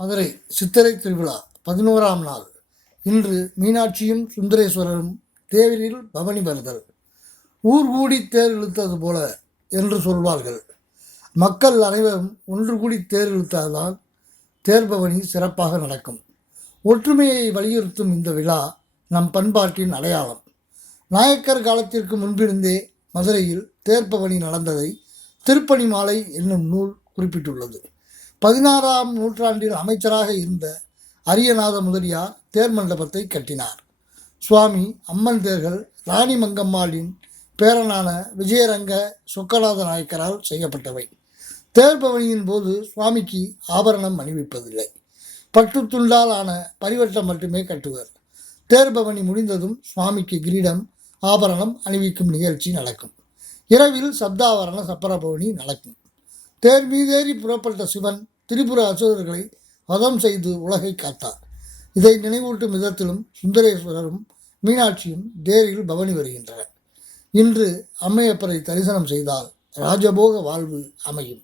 மதுரை சித்திரை திருவிழா 11ஆம் நாள். இன்று மீனாட்சியும் சுந்தரேஸ்வரரும் தேரில் பவனி வருதல். ஊர் கூடி தேர் இழுத்தது போல என்று சொல்வார்கள். மக்கள் அனைவரும் ஒன்று கூடி தேர் இழுத்தால்தான் தேர் பவனி சிறப்பாக நடக்கும். ஒற்றுமையை வலியுறுத்தும் இந்த விழா நம் பண்பாட்டின் அடையாளம். நாயக்கர் காலத்திற்கு முன்பிருந்தே மதுரையில் தேர் பவனி நடந்ததை திருப்பணி மாலை என்னும் நூல் குறிப்பிட்டுள்ளது. 16ஆம் நூற்றாண்டில் அமைச்சராக இருந்த அரியநாத முதலியார் தேர் மண்டபத்தை கட்டினார். சுவாமி அம்மன் தேர்கள் ராணி மங்கம்மாளின் பேரனான விஜயரங்க சொக்கநாத நாயக்கரால் செய்யப்பட்டவை. தேர் பவனியின் போது சுவாமிக்கு ஆபரணம் அணிவிப்பதில்லை. பட்டு துண்டால் ஆன பரிவட்டம் மட்டுமே கட்டுவர். தேர் பவனி முடிந்ததும் சுவாமிக்கு கிரீடம் ஆபரணம் அணிவிக்கும் நிகழ்ச்சி நடக்கும். இரவில் சப்தாவரண சப்பர பவனி நடக்கும். தேர் மீதேறி புறப்பட்ட சிவன் திரிபுர அசுரர்களை வதம் செய்து உலகை காத்தார். இதை நினைவூட்டும் விதத்திலும் சுந்தரேஸ்வரரும் மீனாட்சியும் தேரில் பவனி வருகின்றனர். இன்று அம்மையப்பரை தரிசனம் செய்தால் ராஜபோக வாழ்வு அமையும்.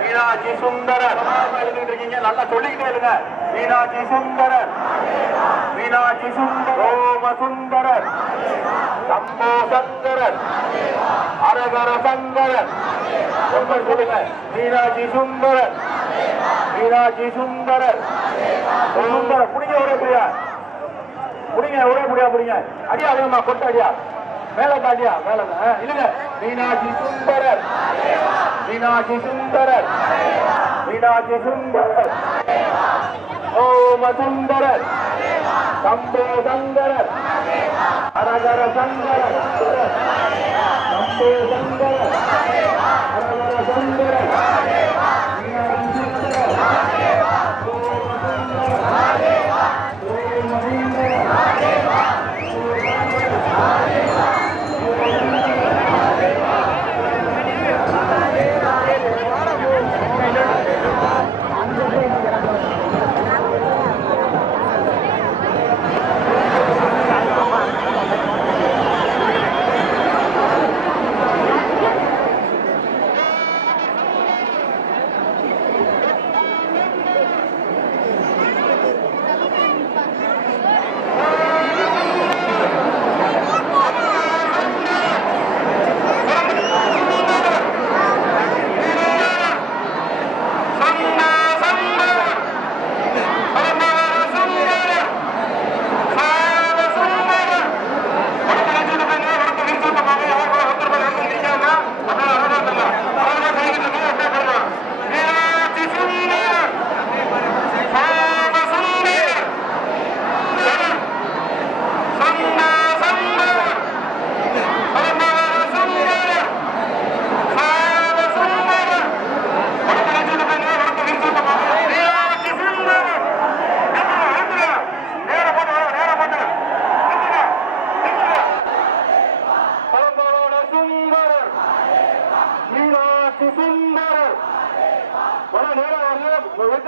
மீனாட்சி சுந்தரர் எழுதிட்டு இருக்கீங்க, நல்லா சொல்லிக்கிட்டே இருங்க. மீனாட்சி சுந்தரர், மீனாட்சி சுந்தரர், ஓம சுந்தரர், சம்போ சங்கரர், அரகர சங்கரர். சொல்லுங்க. மீனாட்சி சுந்தரர், மீனாட்சி சுந்தரர், சுந்தரர். புடிங்க ஒரே புரியா, புடிங்க ஒரே புரியா, புடிங்க. அடியா வேணுமா, கொட்ட அடியா, மேல தாண்டியா, மேல இல்லைங்க. மீனாட்சி சுந்தரர், மீனாட்சி சுந்தரர், மீனாட்சி சுந்தரர், ஓம சுந்தரர், சம்போ சங்கரர், அரகர சங்கரர், சம்போ சங்கரர், அரகர சங்கரர், மீனாட்சி சுந்தரர், ஓம சுந்தரர், ஓம சுந்தரர்.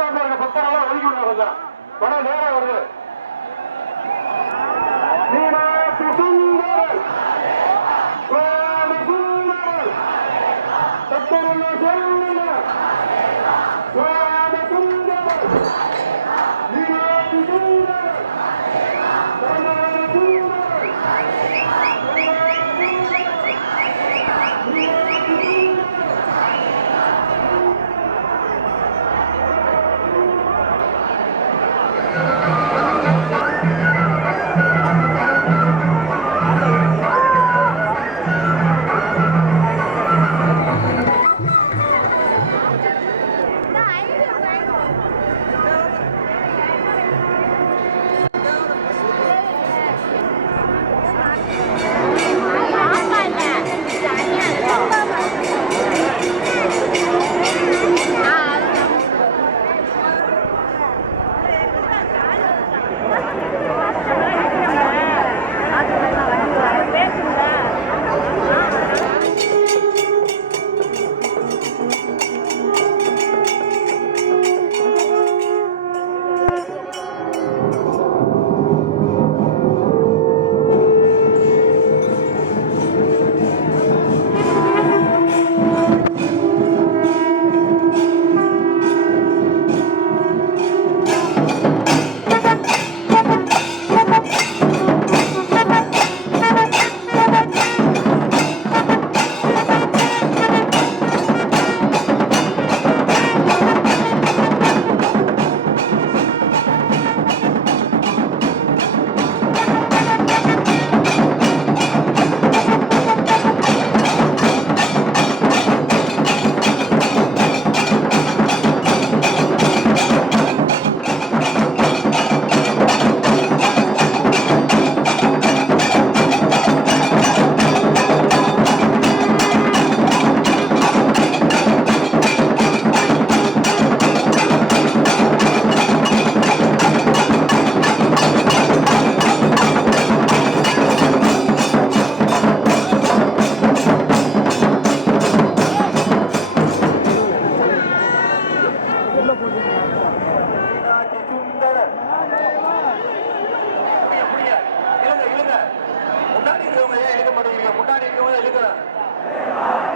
இருக்க பக்தரெல்லாம் ஒதுக்கி விடுங்க கொஞ்சம். படம் நேரம் வருது. மீனாட்சி சுந்தரர் சுவாமி சுந்தரர் சத்தமில்லை சொல்லுங்க. சுவாமி சுந்தரர் மீனாட்சி சுந்தரர் சுவாமி சுந்தரர்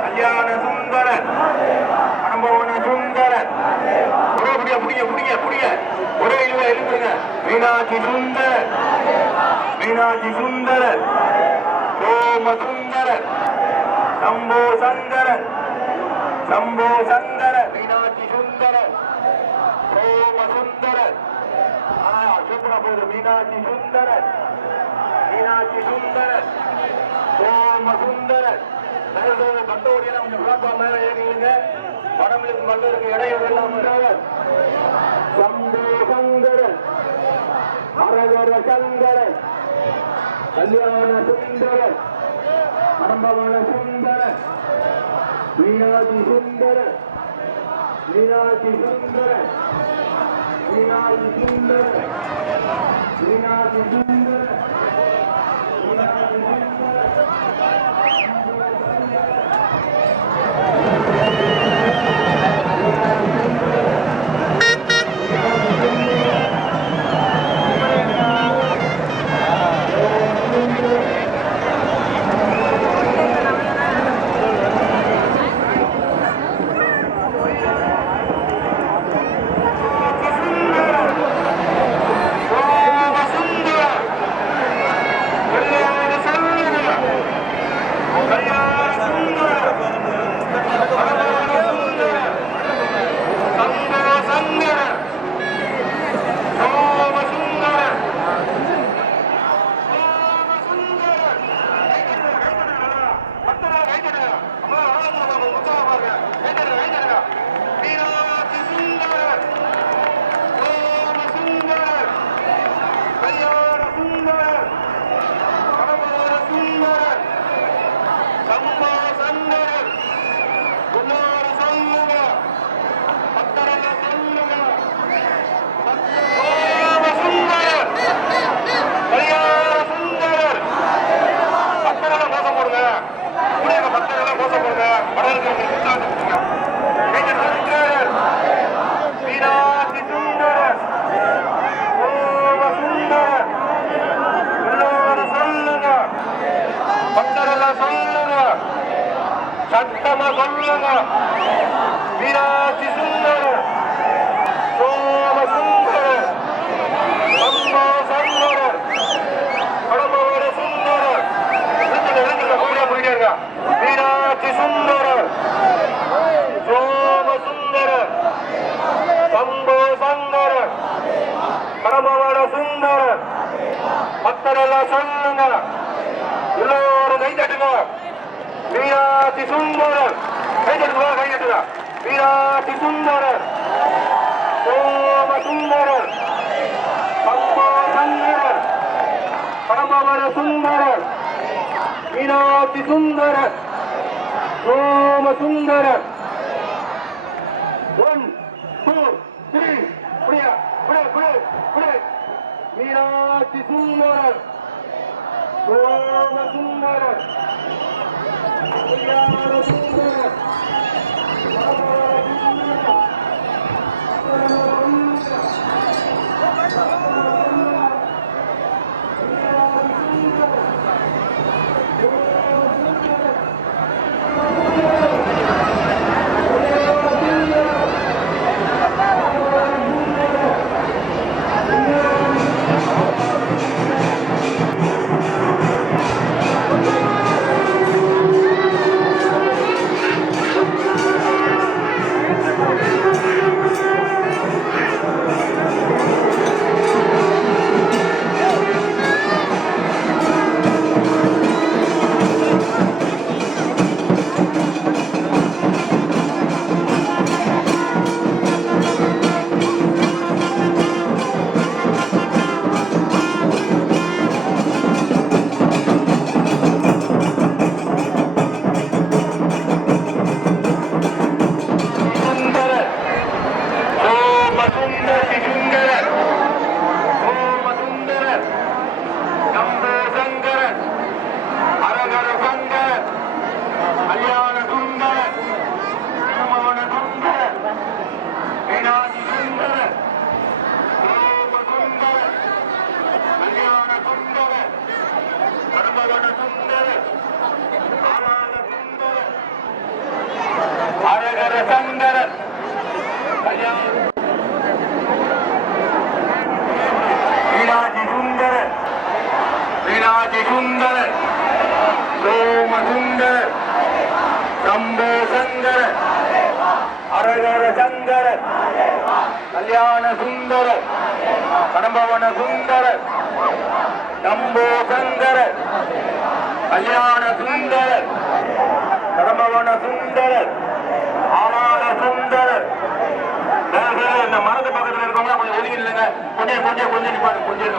கல்யாண சுந்தரன் அனுபவன சுந்தரன் ஒரே இழுவ எழுப்புங்க. மீனாட்சி சுந்தரன் மீனாட்சி சுந்தரன் சோம சுந்தரன் சம்போ சங்கரன் சம்போ சங்கரன் மீனாட்சி சுந்தரன் சோம சுந்தரன் சூப்பரா போகுது. மீனாட்சி சுந்தரன் மீனாட்சி சுந்தரன் சோம சுந்தரன் பட்டோடியெல்லாம் கொஞ்சம் பிளாட்ஃபார்ம் மேல ஏறிங்க. வடமிழுக்கு மன்னருக்கு இடையூறு இல்லாமல் சம்போ சங்கரன் அரகர சங்கரன் கல்யாண சுந்தரன் அனுபவன சுந்தரன் மீனாட்சி சுந்தரன் மீனாட்சி சுந்தரன் மீனாட்சி சுந்தரன் மீனாட்சி சுந்தரன் மீனாட்சி சுந்தரன் சத்தமா சொல்லுங்க. மீனாட்சி சுந்தரர், சோம சுந்தரர், சம்போ சங்கரர், கடம்பவர சுந்தரர். போயிட்டே இருக்கா. மீனாட்சி சுந்தரர், சோம சுந்தரர், சம்போ சங்கரர், கடம்பவர சுந்தரர். மக்கள் எல்லாம் சொல்லுங்க, எல்லோரும் கை தட்டுங்க. மீனாட்சி சுந்தரர், கை தட்டுங்க, கை தட்டுங்க. மீனாட்சி சுந்தரர், சோம சுந்தரர், சம்போ சங்கரர், கடம்பவர சுந்தரர். மீனாட்சி சுந்தரர், சோம சுந்தரர். 1 2 3 புரியா புரிய. மீனாட்சி சுந்தரர், சோம சுந்தரர், கல்யாண சுந்தரர், மீனாட்சி சுந்தரர், சோம சுந்தரர், சம்போ சங்கரர், அரகர சங்கரர், கல்யாண சுந்தரர், கடம்பவன சுந்தரர், சம்போ சங்கரர், கல்யாண சுந்தரர், கடம்பவன சுந்தரர், ஆமால சுந்தரர். இந்த மரத்து பக்கத்தில் இருக்கவங்க கொஞ்சம் ஒதுங்கி இல்லைங்க. கொஞ்சம் நிப்பாடு, கொஞ்சம்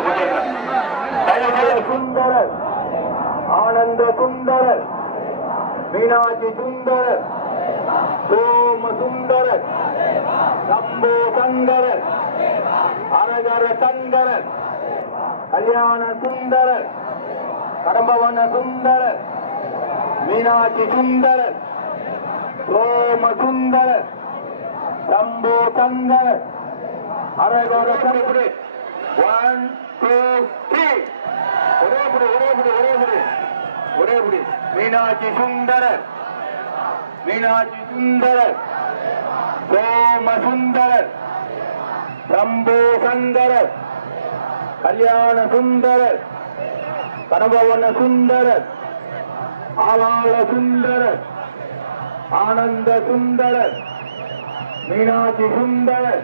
சுந்தரர், ஆனந்த சுந்தரர், மீனாட்சி சுந்தரர், சோம சுந்தரர், சம்போ சங்கரர், அரகர சங்கரர், கல்யாண சுந்தரர், கடம்பவன சுந்தரர், மீனாட்சி சுந்தரர், சோம சுந்தரர், சம்போ சங்கரர், அரகர சங்கரர். 1 2 3 ஒரே புடி. மீனாட்சி சுந்தரர், மீனாட்சி சுந்தரர், சோம சுந்தரர், சம்போ சங்கரர், கல்யாண சுந்தரர், கடம்பவன சுந்தரர், ஆவாள சுந்தரர், ஆனந்த சுந்தரர், மீனாட்சி சுந்தரர்,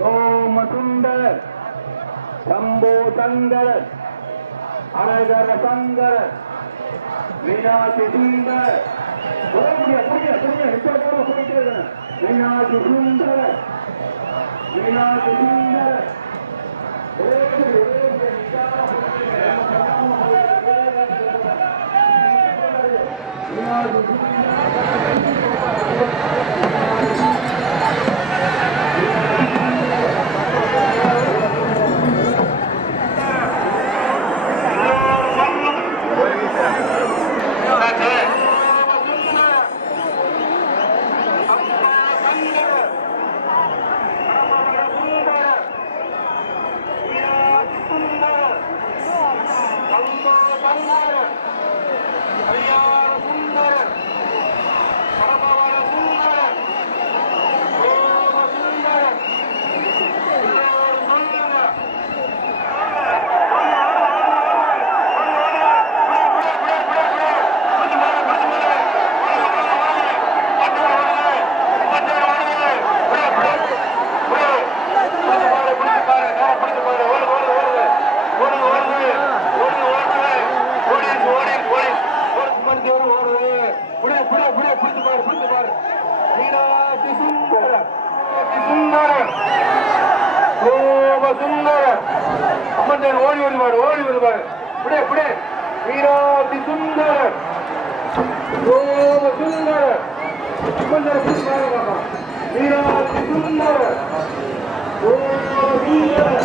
சோம சுந்தரர், சம்போ சங்கரர், அரகர சங்கரர், மீனாட்சி சுந்தரர். மீனாட்சி சுந்தரர், மீனாட்சி சுந்தரர். சுந்தரர் அம்மன் ஓடி வருவாரு இப்படியே மீனாட்சி சுந்தரர் சோம சுந்தரர் அம்மன் மீனாட்சி சுந்தரர் சோம சுந்தரர்